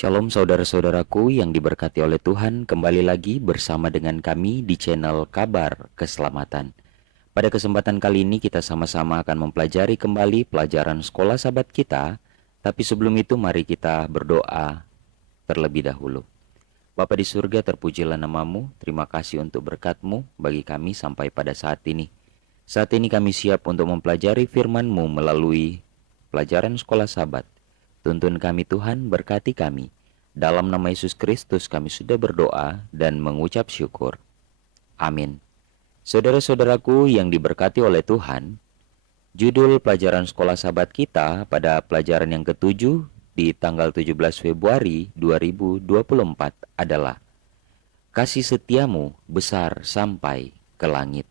Shalom saudara-saudaraku yang diberkati oleh Tuhan, kembali lagi bersama dengan kami di channel Kabar Keselamatan. Pada kesempatan kali ini kita sama-sama akan mempelajari kembali pelajaran sekolah sahabat kita, tapi sebelum itu mari kita berdoa terlebih dahulu. Bapa di surga, terpujilah namamu, terima kasih untuk berkat-Mu bagi kami sampai pada saat ini. Saat ini kami siap untuk mempelajari firman-Mu melalui pelajaran sekolah sahabat. Tuntun kami Tuhan, berkati kami. Dalam nama Yesus Kristus kami sudah berdoa dan mengucap syukur. Amin. Saudara-saudaraku yang diberkati oleh Tuhan, judul pelajaran sekolah sahabat kita pada pelajaran yang ketujuh di tanggal 17 Februari 2024 adalah Kasih Setiamu Besar Sampai ke Langit.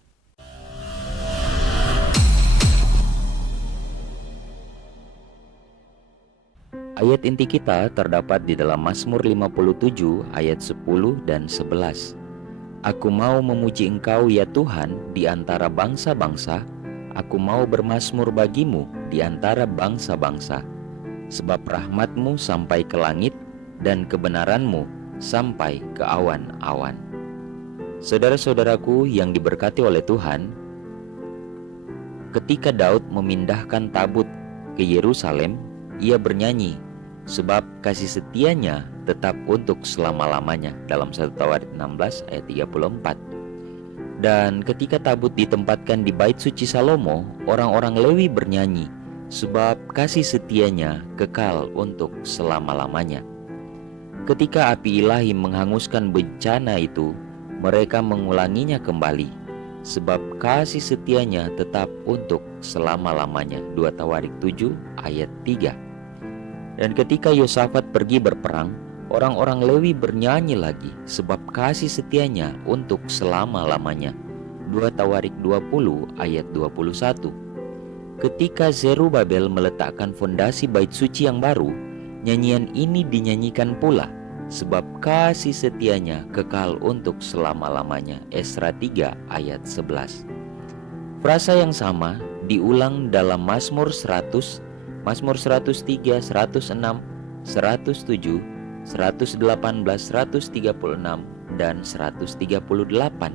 Ayat inti kita terdapat di dalam Mazmur 57 ayat 10 dan 11. Aku mau memuji Engkau ya Tuhan di antara bangsa-bangsa, aku mau bermazmur bagimu di antara bangsa-bangsa. Sebab rahmat-Mu sampai ke langit dan kebenaran-Mu sampai ke awan-awan. Saudara-saudaraku yang diberkati oleh Tuhan, ketika Daud memindahkan tabut ke Yerusalem, ia bernyanyi, sebab kasih setianya tetap untuk selama-lamanya, dalam 1 Tawarik 16 ayat 34. Dan ketika tabut ditempatkan di bait suci Salomo, orang-orang Lewi bernyanyi, sebab kasih setianya kekal untuk selama-lamanya. Ketika api ilahi menghanguskan bencana itu, mereka mengulanginya kembali, sebab kasih setianya tetap untuk selama-lamanya. 2 Tawarik 7 ayat 3. Dan ketika Yosafat pergi berperang, orang-orang Lewi bernyanyi lagi, sebab kasih setianya untuk selama-lamanya. 2 Tawarik 20 ayat 21. Ketika Zerubabel meletakkan fondasi bait suci yang baru, nyanyian ini dinyanyikan pula, sebab kasih setianya kekal untuk selama-lamanya. Esra 3 ayat 11. Frasa yang sama diulang dalam Mazmur 100, Mazmur 103, 106, 107, 118, 136, dan 138.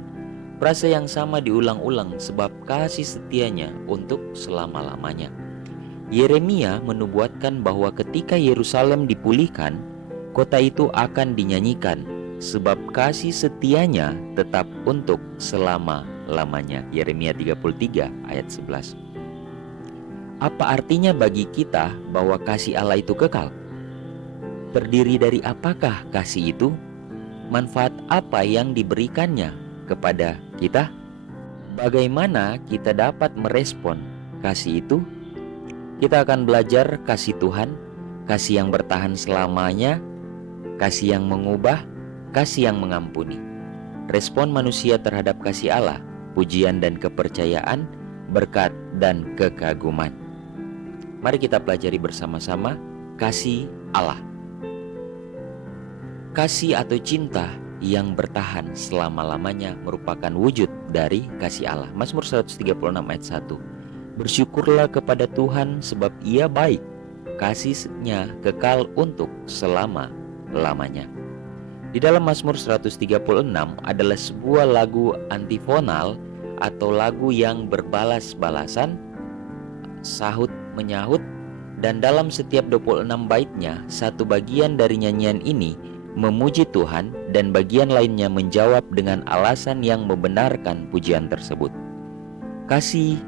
Frasa yang sama diulang-ulang sebab kasih setianya untuk selama-lamanya. Yeremia menubuatkan bahwa ketika Yerusalem dipulihkan, kota itu akan dinyanyikan sebab kasih setianya tetap untuk selama-lamanya. Yeremia 33 ayat 11. Apa artinya bagi kita bahwa kasih Allah itu kekal? Terdiri dari apakah kasih itu? Manfaat apa yang diberikannya kepada kita? Bagaimana kita dapat merespon kasih itu? Kita akan belajar kasih Tuhan, kasih yang bertahan selamanya, kasih yang mengubah, kasih yang mengampuni. Respon manusia terhadap kasih Allah, pujian dan kepercayaan, berkat dan kekaguman. Mari kita pelajari bersama-sama kasih Allah. Kasih atau cinta yang bertahan selama-lamanya merupakan wujud dari kasih Allah. Mazmur 136 ayat 1. Bersyukurlah kepada Tuhan sebab Ia baik, kasih-Nya kekal untuk selama-lamanya. Di dalam Mazmur 136 adalah sebuah lagu antifonal atau lagu yang berbalas-balasan, sahut menyahut, dan dalam setiap 26 baitnya, satu bagian dari nyanyian ini memuji Tuhan dan bagian lainnya menjawab dengan alasan yang membenarkan pujian tersebut. Kasih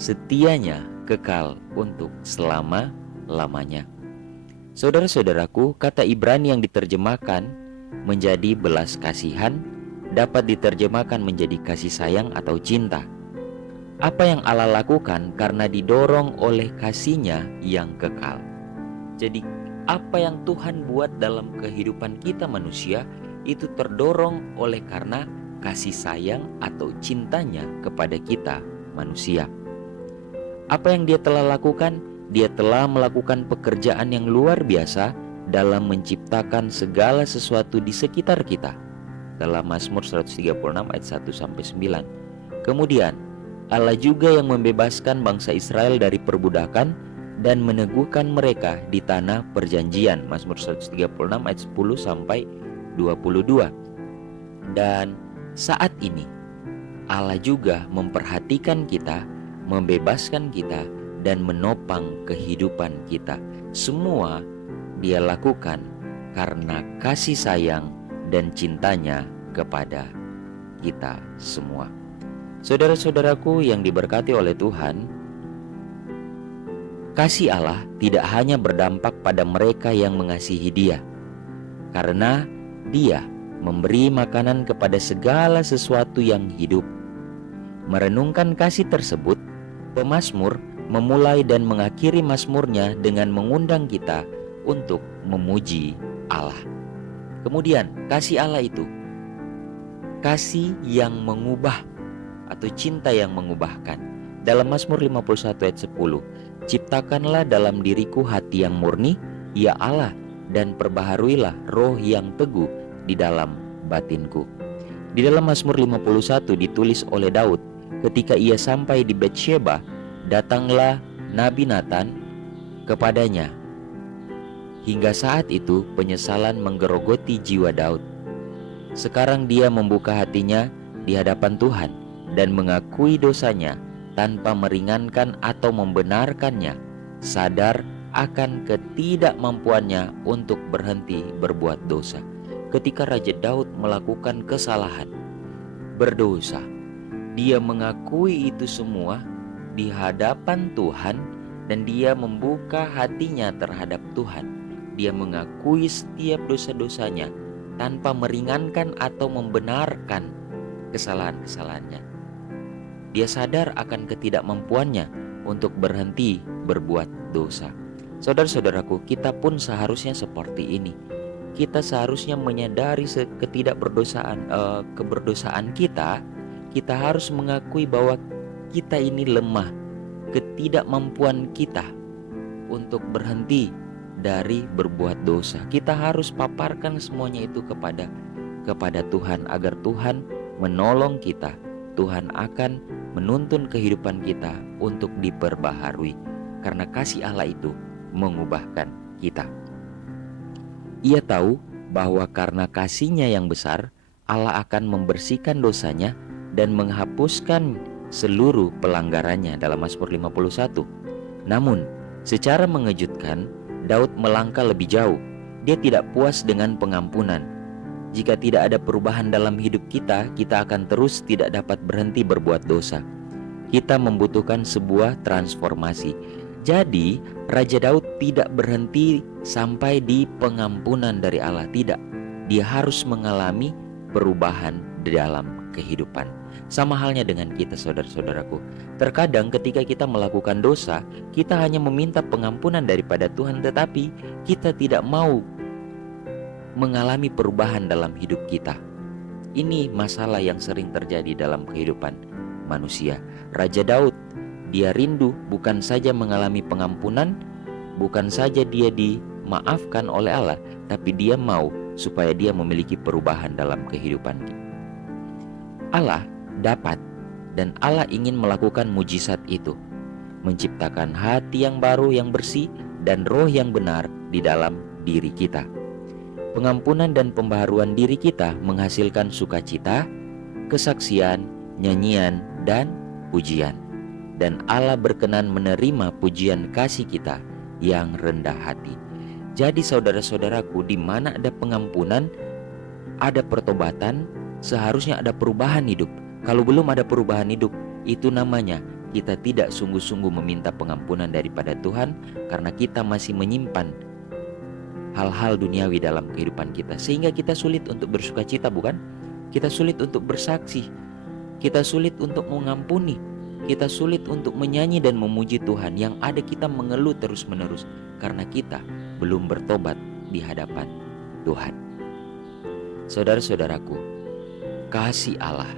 setianya kekal untuk selama-lamanya. Saudara-saudaraku, kata Ibrani yang diterjemahkan menjadi belas kasihan dapat diterjemahkan menjadi kasih sayang atau cinta. Apa yang Allah lakukan karena didorong oleh kasih-Nya yang kekal. Jadi apa yang Tuhan buat dalam kehidupan kita manusia itu terdorong oleh karena kasih sayang atau cintanya kepada kita manusia. Apa yang Dia telah lakukan? Dia telah melakukan pekerjaan yang luar biasa dalam menciptakan segala sesuatu di sekitar kita. Dalam Mazmur 136 ayat 1-9. Kemudian Allah juga yang membebaskan bangsa Israel dari perbudakan dan meneguhkan mereka di tanah perjanjian. Mazmur 136 ayat 10 sampai 22. Dan saat ini Allah juga memperhatikan kita, membebaskan kita, dan menopang kehidupan kita. Semua Dia lakukan karena kasih sayang dan cintanya kepada kita semua. Saudara-saudaraku yang diberkati oleh Tuhan, kasih Allah tidak hanya berdampak pada mereka yang mengasihi Dia, karena Dia memberi makanan kepada segala sesuatu yang hidup. Merenungkan kasih tersebut, pemazmur memulai dan mengakhiri mazmurnya dengan mengundang kita untuk memuji Allah. Kemudian, kasih Allah itu kasih yang mengubah atau cinta yang mengubahkan. Dalam Mazmur 51 ayat 10, ciptakanlah dalam diriku hati yang murni, ya Allah, dan perbaharuilah roh yang teguh di dalam batinku. Di dalam Mazmur 51 ditulis oleh Daud, ketika ia sampai di Betsheba, datanglah Nabi Nathan kepadanya. Hingga saat itu penyesalan menggerogoti jiwa Daud. Sekarang dia membuka hatinya di hadapan Tuhan dan mengakui dosanya tanpa meringankan atau membenarkannya, sadar akan ketidakmampuannya untuk berhenti berbuat dosa. Ketika Raja Daud melakukan kesalahan, berdosa, dia mengakui itu semua di hadapan Tuhan dan dia membuka hatinya terhadap Tuhan. Dia mengakui setiap dosa-dosanya tanpa meringankan atau membenarkan kesalahan-kesalahannya. Dia sadar akan ketidakmampuannya untuk berhenti berbuat dosa. Saudara-saudaraku, kita pun seharusnya seperti ini. Kita seharusnya menyadari keberdosaan kita. Kita harus mengakui bahwa kita ini lemah, ketidakmampuan kita untuk berhenti dari berbuat dosa. Kita harus paparkan semuanya itu kepada Tuhan agar Tuhan menolong kita. Tuhan akan menuntun kehidupan kita untuk diperbaharui, karena kasih Allah itu mengubahkan kita. Ia tahu bahwa karena kasih-Nya yang besar, Allah akan membersihkan dosanya dan menghapuskan seluruh pelanggarannya dalam Mazmur 51. Namun, secara mengejutkan, Daud melangkah lebih jauh. Dia tidak puas dengan pengampunan. Jika tidak ada perubahan dalam hidup kita, kita akan terus tidak dapat berhenti berbuat dosa. Kita membutuhkan sebuah transformasi. Jadi, Raja Daud tidak berhenti sampai di pengampunan dari Allah. Tidak, dia harus mengalami perubahan di dalam kehidupan. Sama halnya dengan kita, saudara-saudaraku. Terkadang ketika kita melakukan dosa, kita hanya meminta pengampunan daripada Tuhan, tetapi kita tidak mau mengalami perubahan dalam hidup kita. Ini masalah yang sering terjadi dalam kehidupan manusia. Raja Daud, dia rindu bukan saja mengalami pengampunan, bukan saja dia dimaafkan oleh Allah, tapi dia mau supaya dia memiliki perubahan dalam kehidupannya. Allah dapat dan Allah ingin melakukan mujizat itu, menciptakan hati yang baru yang bersih dan roh yang benar di dalam diri kita. Pengampunan dan pembaharuan diri kita menghasilkan sukacita, kesaksian, nyanyian, dan pujian. Dan Allah berkenan menerima pujian kasih kita yang rendah hati. Jadi saudara-saudaraku, di mana ada pengampunan, ada pertobatan, seharusnya ada perubahan hidup. Kalau belum ada perubahan hidup, itu namanya kita tidak sungguh-sungguh meminta pengampunan daripada Tuhan, karena kita masih menyimpan hal-hal duniawi dalam kehidupan kita, sehingga kita sulit untuk bersukacita, bukan? Kita sulit untuk bersaksi, kita sulit untuk mengampuni, kita sulit untuk menyanyi dan memuji Tuhan. Yang ada kita mengeluh terus-menerus karena kita belum bertobat di hadapan Tuhan. Saudara-saudaraku, kasih Allah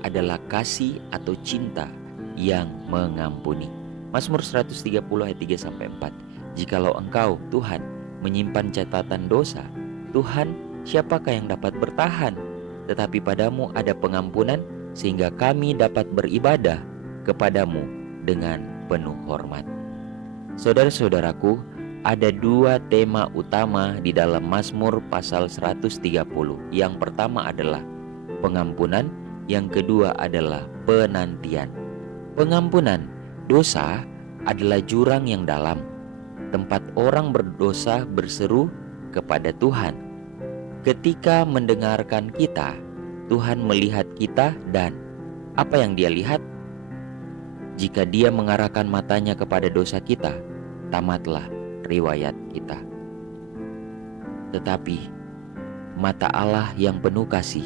adalah kasih atau cinta yang mengampuni. Mazmur 130 ayat 3-4. Jikalau Engkau, Tuhan, menyimpan catatan dosa, Tuhan, siapakah yang dapat bertahan? Tetapi padamu ada pengampunan, sehingga kami dapat beribadah kepadamu dengan penuh hormat. Saudara-saudaraku, ada dua tema utama di dalam Mazmur pasal 130. Yang pertama adalah pengampunan, yang kedua adalah penantian. Pengampunan dosa adalah jurang yang dalam, tempat orang berdosa berseru kepada Tuhan. Ketika mendengarkan kita, Tuhan melihat kita, dan apa yang Dia lihat? Jika Dia mengarahkan matanya kepada dosa kita, tamatlah riwayat kita. Tetapi mata Allah yang penuh kasih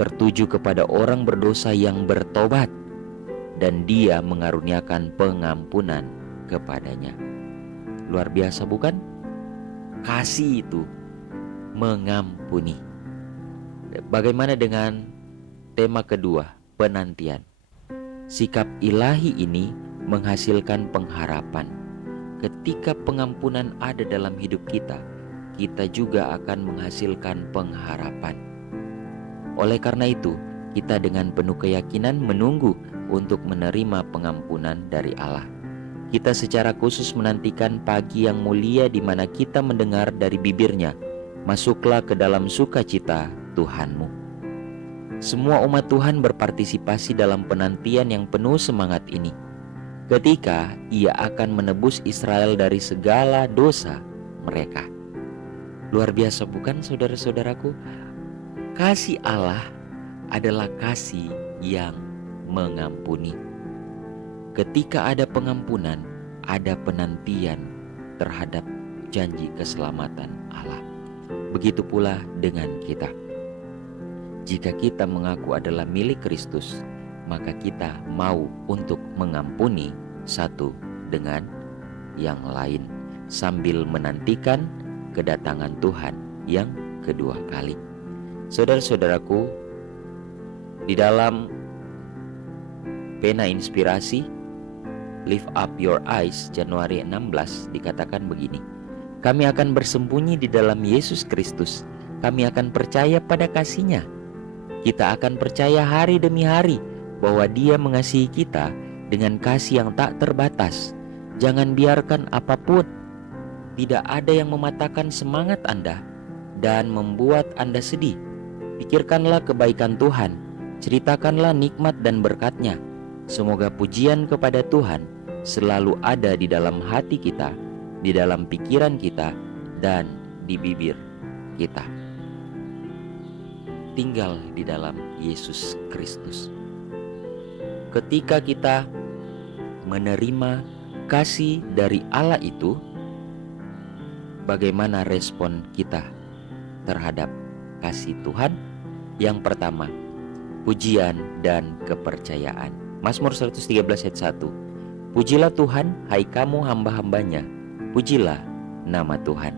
tertuju kepada orang berdosa yang bertobat, dan Dia mengaruniakan pengampunan kepadanya. Luar biasa, bukan? Kasih itu mengampuni. Bagaimana dengan tema kedua, penantian? Sikap ilahi ini menghasilkan pengharapan. Ketika pengampunan ada dalam hidup kita, kita juga akan menghasilkan pengharapan. Oleh karena itu, kita dengan penuh keyakinan menunggu untuk menerima pengampunan dari Allah. Kita secara khusus menantikan pagi yang mulia di mana kita mendengar dari bibir-Nya, "Masuklah ke dalam sukacita Tuhanmu." Semua umat Tuhan berpartisipasi dalam penantian yang penuh semangat ini, ketika Ia akan menebus Israel dari segala dosa mereka. Luar biasa, bukan saudara-saudaraku? Kasih Allah adalah kasih yang mengampuni. Ketika ada pengampunan, ada penantian terhadap janji keselamatan Allah. Begitu pula dengan kita. Jika kita mengaku adalah milik Kristus, maka kita mau untuk mengampuni satu dengan yang lain, sambil menantikan kedatangan Tuhan yang kedua kali. Saudara-saudaraku, di dalam pena inspirasi Lift Up Your Eyes Januari 16 dikatakan begini: "Kami akan bersembunyi di dalam Yesus Kristus. Kami akan percaya pada kasih-Nya. Kita akan percaya hari demi hari bahwa Dia mengasihi kita dengan kasih yang tak terbatas. Jangan biarkan apapun, tidak ada yang mematahkan semangat Anda dan membuat Anda sedih. Pikirkanlah kebaikan Tuhan, ceritakanlah nikmat dan berkat-Nya. Semoga pujian kepada Tuhan selalu ada di dalam hati kita, di dalam pikiran kita, dan di bibir kita." Tinggal di dalam Yesus Kristus. Ketika kita menerima kasih dari Allah itu, bagaimana respon kita terhadap kasih Tuhan? Yang pertama, pujian dan kepercayaan. Mazmur 113 ayat 1. "Pujilah Tuhan, hai kamu hamba-hambanya, pujilah nama Tuhan."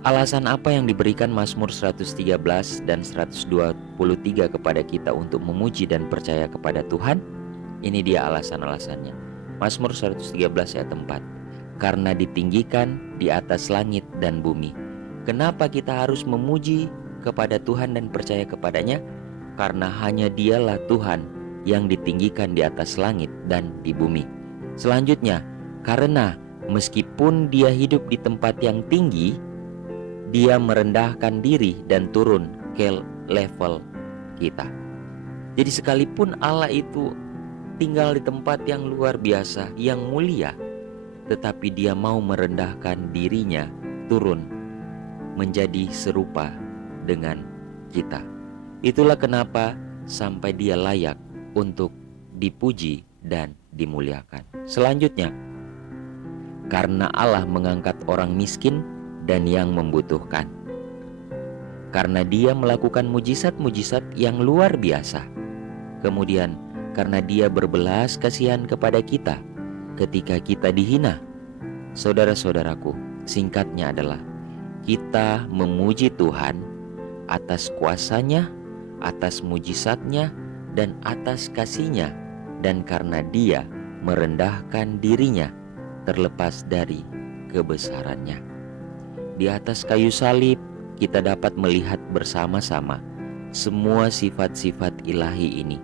Alasan apa yang diberikan Mazmur 113 dan 123 kepada kita untuk memuji dan percaya kepada Tuhan? Ini dia alasan-alasannya. Mazmur 113 ayat 4. "Karena ditinggikan di atas langit dan bumi." Kenapa kita harus memuji kepada Tuhan dan percaya kepadanya? Karena hanya Dialah Tuhan yang ditinggikan di atas langit dan di bumi. Selanjutnya, karena meskipun Dia hidup di tempat yang tinggi, Dia merendahkan diri dan turun ke level kita. Jadi sekalipun Allah itu tinggal di tempat yang luar biasa, yang mulia, tetapi Dia mau merendahkan dirinya, turun menjadi serupa dengan kita. Itulah kenapa sampai Dia layak untuk dipuji dan dimuliakan. Selanjutnya, karena Allah mengangkat orang miskin dan yang membutuhkan. Karena Dia melakukan mujizat-mujizat yang luar biasa. Kemudian, karena Dia berbelas kasihan kepada kita ketika kita dihina. Saudara-saudaraku, singkatnya adalah kita memuji Tuhan atas kuasa-Nya, atas mujizat-Nya, dan atas kasih-Nya, dan karena Dia merendahkan dirinya terlepas dari kebesaran-Nya. Di atas kayu salib kita dapat melihat bersama-sama semua sifat-sifat ilahi ini.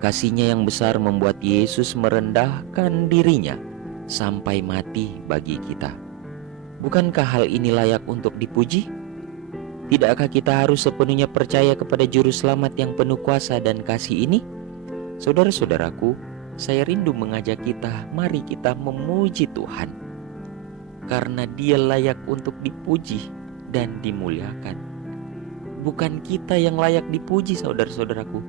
Kasih-Nya yang besar membuat Yesus merendahkan dirinya sampai mati bagi kita. Bukankah hal ini layak untuk dipuji? Tidakkah kita harus sepenuhnya percaya kepada Juru Selamat yang penuh kuasa dan kasih ini? Saudara-saudaraku, saya rindu mengajak kita, mari kita memuji Tuhan, karena Dia layak untuk dipuji dan dimuliakan. Bukan kita yang layak dipuji, saudara-saudaraku.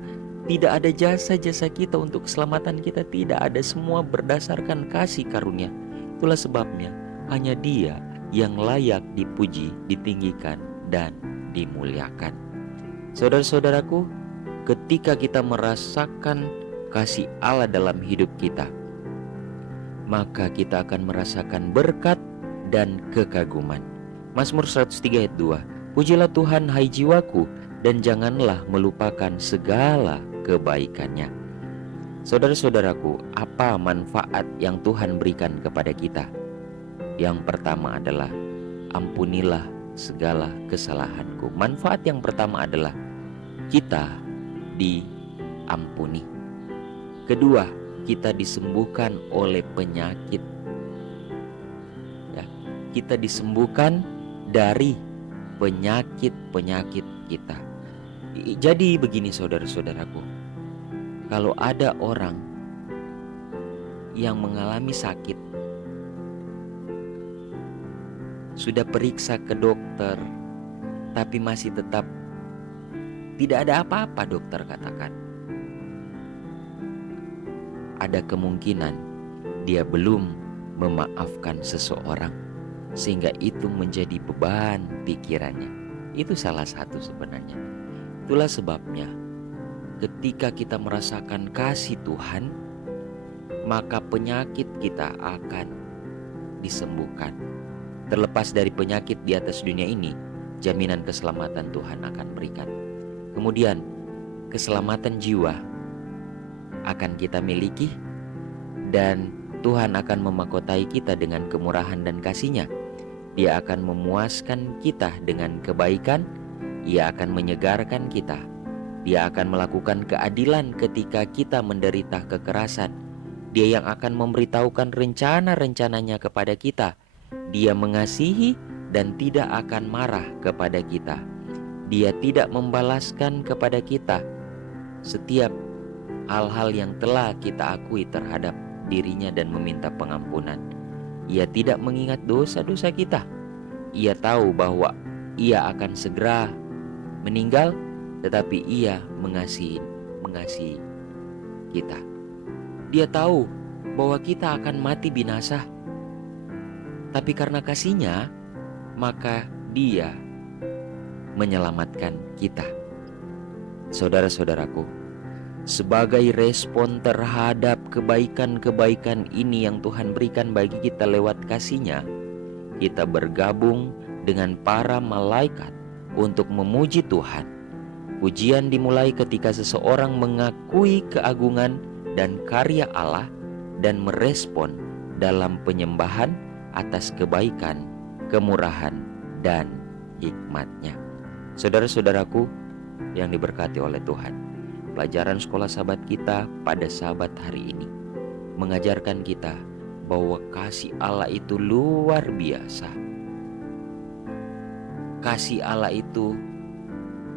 Tidak ada jasa-jasa kita untuk keselamatan kita, tidak ada, semua berdasarkan kasih karunia. Itulah sebabnya hanya Dia yang layak dipuji, ditinggikan, dan dimuliakan. Saudara-saudaraku, ketika kita merasakan kasih Allah dalam hidup kita, maka kita akan merasakan berkat dan kekaguman. Mazmur 103 ayat 2, pujilah Tuhan hai jiwaku, dan janganlah melupakan segala kebaikannya. Saudara-saudaraku, apa manfaat yang Tuhan berikan kepada kita? Yang pertama adalah ampunilah segala kesalahanku. Manfaat yang pertama adalah kita diampuni. Kedua, kita disembuhkan oleh penyakit. Ya, kita disembuhkan dari penyakit-penyakit kita. Jadi begini saudara-saudaraku, kalau ada orang yang mengalami sakit, sudah periksa ke dokter, tapi masih tetap tidak ada apa-apa, dokter katakan, ada kemungkinan dia belum memaafkan seseorang, sehingga itu menjadi beban pikirannya. Itu salah satu sebenarnya. Itulah sebabnya ketika kita merasakan kasih Tuhan, maka penyakit kita akan disembuhkan. Terlepas dari penyakit di atas dunia ini, jaminan keselamatan Tuhan akan berikan. Kemudian keselamatan jiwa akan kita miliki, dan Tuhan akan memahkotai kita dengan kemurahan dan kasih-Nya. Dia akan memuaskan kita dengan kebaikan, Ia akan menyegarkan kita, Dia akan melakukan keadilan ketika kita menderita kekerasan. Dia yang akan memberitahukan rencana-rencananya kepada kita. Dia mengasihi dan tidak akan marah kepada kita. Dia tidak membalaskan kepada kita setiap hal-hal yang telah kita akui terhadap dirinya dan meminta pengampunan. Ia tidak mengingat dosa-dosa kita. Ia tahu bahwa Ia akan segera meninggal, tetapi Ia mengasihi kita. Dia tahu bahwa kita akan mati binasa, tapi karena kasih-Nya, maka Dia menyelamatkan kita. Saudara-saudaraku, sebagai respon terhadap kebaikan-kebaikan ini yang Tuhan berikan bagi kita lewat kasih-Nya, kita bergabung dengan para malaikat untuk memuji Tuhan. Pujian dimulai ketika seseorang mengakui keagungan dan karya Allah dan merespon dalam penyembahan atas kebaikan, kemurahan, dan hikmat-Nya. Saudara-saudaraku yang diberkati oleh Tuhan, pelajaran sekolah sahabat kita pada sahabat hari ini mengajarkan kita bahwa kasih Allah itu luar biasa. Kasih Allah itu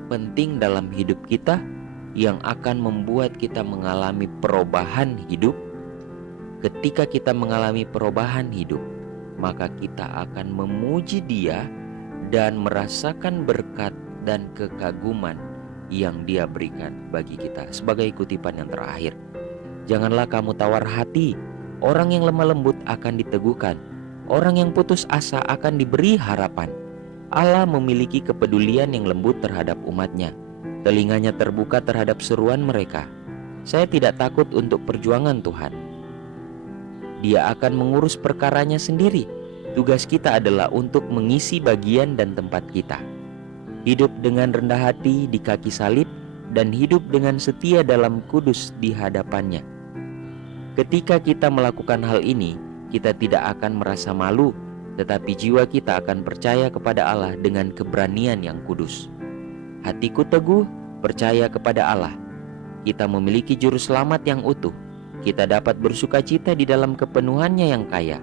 penting dalam hidup kita, yang akan membuat kita mengalami perubahan hidup. Ketika kita mengalami perubahan hidup, maka kita akan memuji Dia dan merasakan berkat dan kekaguman yang Dia berikan bagi kita. Sebagai kutipan yang terakhir, janganlah kamu tawar hati. Orang yang lemah lembut akan diteguhkan, orang yang putus asa akan diberi harapan. Allah memiliki kepedulian yang lembut terhadap umat-Nya. Telinganya terbuka terhadap seruan mereka. Saya tidak takut untuk perjuangan Tuhan. Dia akan mengurus perkaranya sendiri. Tugas kita adalah untuk mengisi bagian dan tempat kita. Hidup dengan rendah hati di kaki salib, dan hidup dengan setia dalam kudus di hadapan-Nya. Ketika kita melakukan hal ini, kita tidak akan merasa malu, tetapi jiwa kita akan percaya kepada Allah dengan keberanian yang kudus. Hatiku teguh, percaya kepada Allah. Kita memiliki juru selamat yang utuh. kita dapat bersukacita di dalam kepenuhannya yang kaya.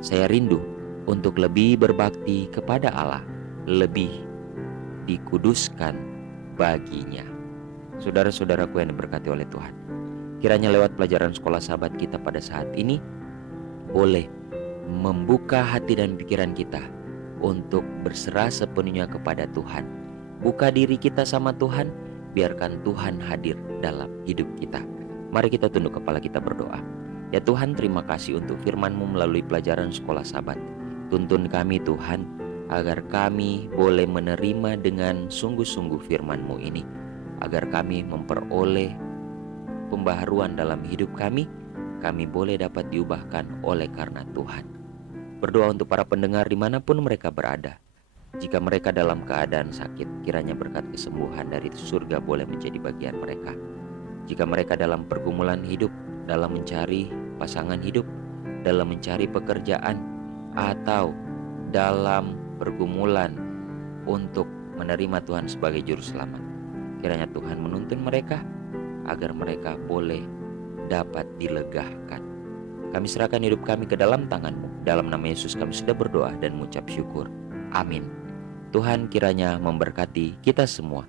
Saya rindu untuk lebih berbakti kepada Allah, lebih dikuduskan baginya. Saudara-saudaraku yang diberkati oleh Tuhan, kiranya lewat pelajaran sekolah sahabat kita pada saat ini boleh membuka hati dan pikiran kita untuk berserah sepenuhnya kepada Tuhan. Buka diri kita sama Tuhan, biarkan Tuhan hadir dalam hidup kita. Mari kita tunduk kepala kita berdoa. Ya Tuhan, terima kasih untuk firman-Mu melalui pelajaran sekolah sahabat. Tuntun kami Tuhan, agar kami boleh menerima dengan sungguh-sungguh firman-Mu ini, agar kami memperoleh pembaharuan dalam hidup kami boleh dapat diubahkan oleh karena Tuhan. Berdoa untuk para pendengar dimanapun mereka berada. Jika mereka dalam keadaan sakit, kiranya berkat kesembuhan dari surga boleh menjadi bagian mereka. Jika mereka dalam pergumulan hidup, dalam mencari pasangan hidup, dalam mencari pekerjaan, atau dalam pergumulan untuk menerima Tuhan sebagai juru selamat, kiranya Tuhan menuntun mereka agar mereka boleh dapat dilegahkan. Kami serahkan hidup kami ke dalam tangan-Mu. Dalam nama Yesus kami sudah berdoa dan mengucap syukur. Amin. Tuhan kiranya memberkati kita semua.